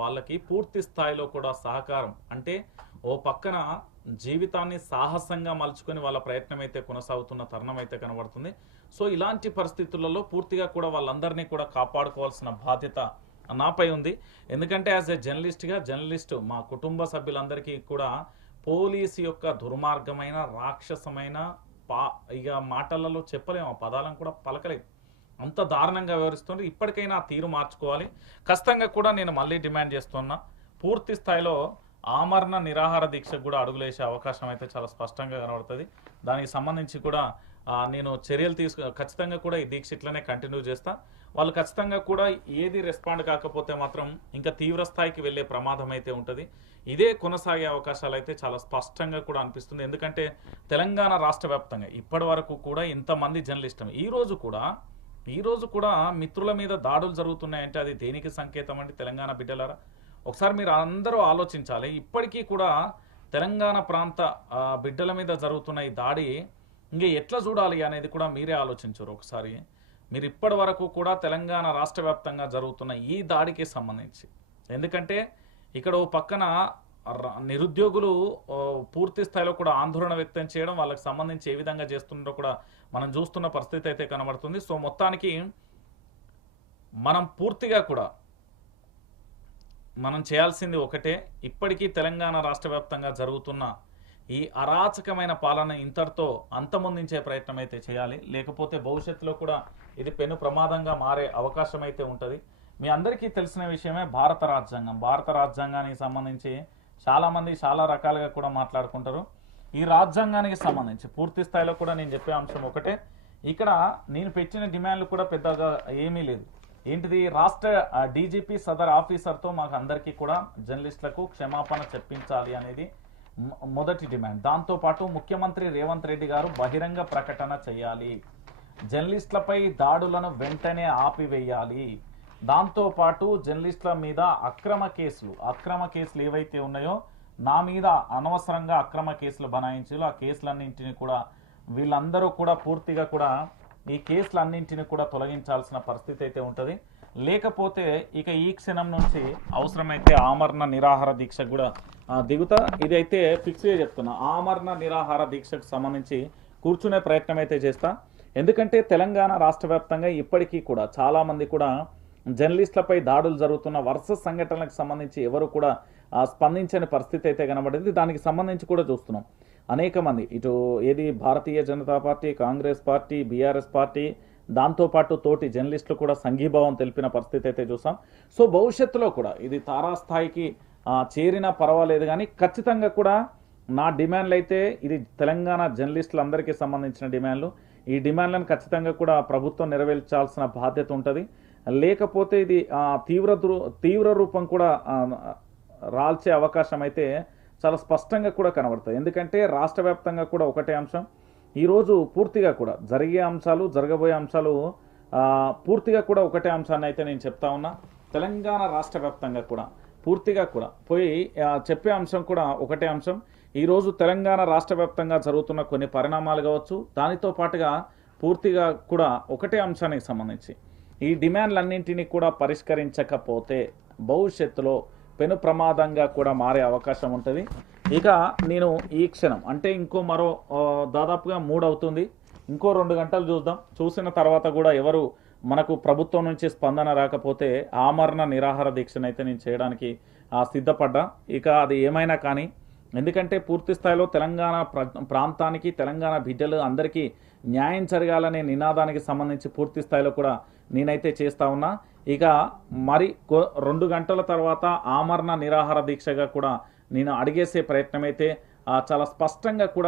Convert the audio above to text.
వాళ్ళకి పూర్తి స్థాయిలో కూడా సహకారం. అంటే ఓ పక్కన జీవితాన్ని సాహసంగా మలుచుకొని వాళ్ళ ప్రయత్నం అయితే కొనసాగుతున్న తరుణం అయితే కనబడుతుంది. సో ఇలాంటి పరిస్థితులలో పూర్తిగా కూడా వాళ్ళందరినీ కూడా కాపాడుకోవాల్సిన బాధ్యత నాపై ఉంది. ఎందుకంటే యాజ్ ఎ జర్నలిస్ట్గా జర్నలిస్ట్ మా కుటుంబ సభ్యులందరికీ కూడా పోలీసు యొక్క దుర్మార్గమైన రాక్షసమైన పా ఇక మాటలలో చెప్పలేము ఆ పదాలను కూడా పలకలేము అంత దారుణంగా వివరిస్తుంది ఇప్పటికైనా ఆ తీరు మార్చుకోవాలి. ఖచ్చితంగా కూడా నేను మళ్ళీ డిమాండ్ చేస్తున్నా. పూర్తి స్థాయిలో ఆమరణ నిరాహార దీక్షకు కూడా అడుగులేసే అవకాశం అయితే చాలా స్పష్టంగా కనబడుతుంది. దానికి సంబంధించి కూడా నేను చర్యలు తీసుకు ఖచ్చితంగా కూడా ఈ దీక్ష ఇట్లనే కంటిన్యూ చేస్తా. వాళ్ళు ఖచ్చితంగా కూడా ఏది రెస్పాండ్ కాకపోతే మాత్రం ఇంకా తీవ్ర స్థాయికి వెళ్ళే ప్రమాదం అయితే ఉంటుంది. ఇదే కొనసాగే అవకాశాలు అయితే చాలా స్పష్టంగా కూడా అనిపిస్తుంది. ఎందుకంటే తెలంగాణ రాష్ట్ర వ్యాప్తంగా ఇప్పటి వరకు కూడా ఇంతమంది జర్నలిస్టులు ఈరోజు కూడా ఈ రోజు కూడా మిత్రుల మీద దాడులు జరుగుతున్నాయంటే అది దేనికి సంకేతం అండి తెలంగాణ బిడ్డలారా? ఒకసారి మీరు అందరూ ఆలోచించాలి. ఇప్పటికీ కూడా తెలంగాణ ప్రాంత బిడ్డల మీద జరుగుతున్న ఈ దాడి ఇంకా ఎట్లా చూడాలి అనేది కూడా మీరే ఆలోచించరు ఒకసారి. మీరు ఇప్పటి వరకు కూడా తెలంగాణ రాష్ట్ర వ్యాప్తంగా జరుగుతున్న ఈ దాడికి సంబంధించి. ఎందుకంటే ఇక్కడ ఓ పక్కన నిరుద్యోగులు పూర్తి స్థాయిలో కూడా ఆందోళన వ్యక్తం చేయడం వాళ్ళకి సంబంధించి ఏ విధంగా చేస్తున్నారో కూడా మనం చూస్తున్న పరిస్థితి అయితే కనబడుతుంది. సో మొత్తానికి మనం పూర్తిగా కూడా మనం చేయాల్సింది ఒకటే. ఇప్పటికీ తెలంగాణ రాష్ట్ర వ్యాప్తంగా జరుగుతున్న ఈ అరాచకమైన పాలన ఇంతటితో అంతమొందించే ప్రయత్నం అయితే చేయాలి. లేకపోతే భవిష్యత్తులో కూడా ఇది పెను ప్రమాదంగా మారే అవకాశం అయితే ఉంటుంది. మీ అందరికీ తెలిసిన విషయమే భారత రాజ్యాంగం. భారత రాజ్యాంగానికి సంబంధించి చాలామంది చాలా రకాలుగా కూడా మాట్లాడుకుంటారు. ఈ రాజ్యాంగానికి సంబంధించి పూర్తి స్థాయిలో కూడా నేను చెప్పే అంశం ఒకటే. ఇక్కడ నేను పెట్టిన డిమాండ్లు కూడా పెద్దగా ఏమీ లేదు. ఏంటిది? రాష్ట్ర డీజీపీ సదర్ ఆఫీసర్తో మాకు అందరికీ కూడా జర్నలిస్టులకు క్షమాపణ చెప్పించాలి అనేది మొ- మొదటి డిమాండ్. దాంతోపాటు ముఖ్యమంత్రి రేవంత్ రెడ్డి గారు బహిరంగ ప్రకటన చేయాలి. జర్నలిస్టులపై దాడులను వెంటనే ఆపివేయాలి. దాంతోపాటు జర్నలిస్టుల మీద అక్రమ కేసులు అక్రమ కేసులు ఏవైతే ఉన్నాయో నా మీద అనవసరంగా అక్రమ కేసులు బనాయించారు. ఆ కేసులన్నింటినీ కూడా వీళ్ళందరూ కూడా పూర్తిగా కూడా ఈ కేసులన్నింటిని కూడా తొలగించాల్సిన పరిస్థితి అయితే ఉంటుంది. లేకపోతే ఇక ఈ క్షణం నుంచి అవసరమైతే ఆమరణ నిరాహార దీక్ష కూడా దిగుతా. ఇదైతే ఫిక్స్గా చెప్తున్నా. ఆమరణ నిరాహార దీక్షకు సంబంధించి కూర్చునే ప్రయత్నం అయితే చేస్తా. ఎందుకంటే తెలంగాణ రాష్ట్ర ఇప్పటికీ కూడా చాలామంది కూడా జర్నలిస్టులపై దాడులు జరుగుతున్న వరుస సంఘటనలకు సంబంధించి ఎవరు కూడా స్పందించని పరిస్థితి అయితే కనబడింది. దానికి సంబంధించి కూడా చూస్తున్నాం. అనేక మంది ఇటు ఏది Bharatiya Janata party Congress party BRS party దాంతోపాటు తోటి జర్నలిస్టులు కూడా సంఘీభావం తెలిపిన పరిస్థితి అయితే చూసాం. సో భవిష్యత్తులో కూడా ఇది తారాస్థాయికి చేరినా పర్వాలేదు కానీ ఖచ్చితంగా కూడా నా డిమాండ్లు అయితే ఇది తెలంగాణ జర్నలిస్టులందరికీ సంబంధించిన డిమాండ్లు. ఈ డిమాండ్లను ఖచ్చితంగా కూడా ప్రభుత్వం నెరవేర్చాల్సిన బాధ్యత ఉంటుంది. లేకపోతే ఇది తీవ్ర తీవ్ర రూపం కూడా రాల్చే అవకాశం అయితే చాలా స్పష్టంగా కూడా కనబడతాయి. ఎందుకంటే రాష్ట్ర వ్యాప్తంగా కూడా ఒకటే అంశం. ఈరోజు పూర్తిగా కూడా జరిగే అంశాలు జరగబోయే అంశాలు పూర్తిగా కూడా ఒకటే అంశాన్ని అయితే నేను చెప్తా ఉన్నా. తెలంగాణ రాష్ట్ర వ్యాప్తంగా కూడా పూర్తిగా కూడా పోయి చెప్పే అంశం కూడా ఒకటే అంశం. ఈరోజు తెలంగాణ రాష్ట్ర వ్యాప్తంగా జరుగుతున్న కొన్ని పరిణామాలు కావచ్చు దానితో పాటుగా పూర్తిగా కూడా ఒకటే అంశానికి సంబంధించి. ఈ డిమాండ్లన్నింటినీ కూడా పరిష్కరించకపోతే భవిష్యత్తులో పెను ప్రమాదంగా కూడా మారే అవకాశం ఉంటుంది. ఇక నేను ఈ క్షణం అంటే ఇంకో మరో దాదాపుగా మూడు అవుతుంది ఇంకో రెండు గంటలు చూద్దాం. చూసిన తర్వాత కూడా ఎవరు మనకు ప్రభుత్వం నుంచి స్పందన రాకపోతే ఆమరణ నిరాహార దీక్షనైతే నేను చేయడానికి సిద్ధపడ్డా. ఇక అది ఏమైనా కానీ ఎందుకంటే పూర్తి స్థాయిలో తెలంగాణ ప్రాంతానికి తెలంగాణ బిడ్డలు అందరికీ న్యాయం జరగాలనే నినాదానికి సంబంధించి పూర్తి స్థాయిలో కూడా నేనైతే చేస్తా ఉన్నా. ఇక మరి కొ- రెండు గంటల తర్వాత ఆమరణ నిరాహార దీక్షగా కూడా నేను అడిగేసే ప్రయత్నం అయితే చాలా స్పష్టంగా కూడా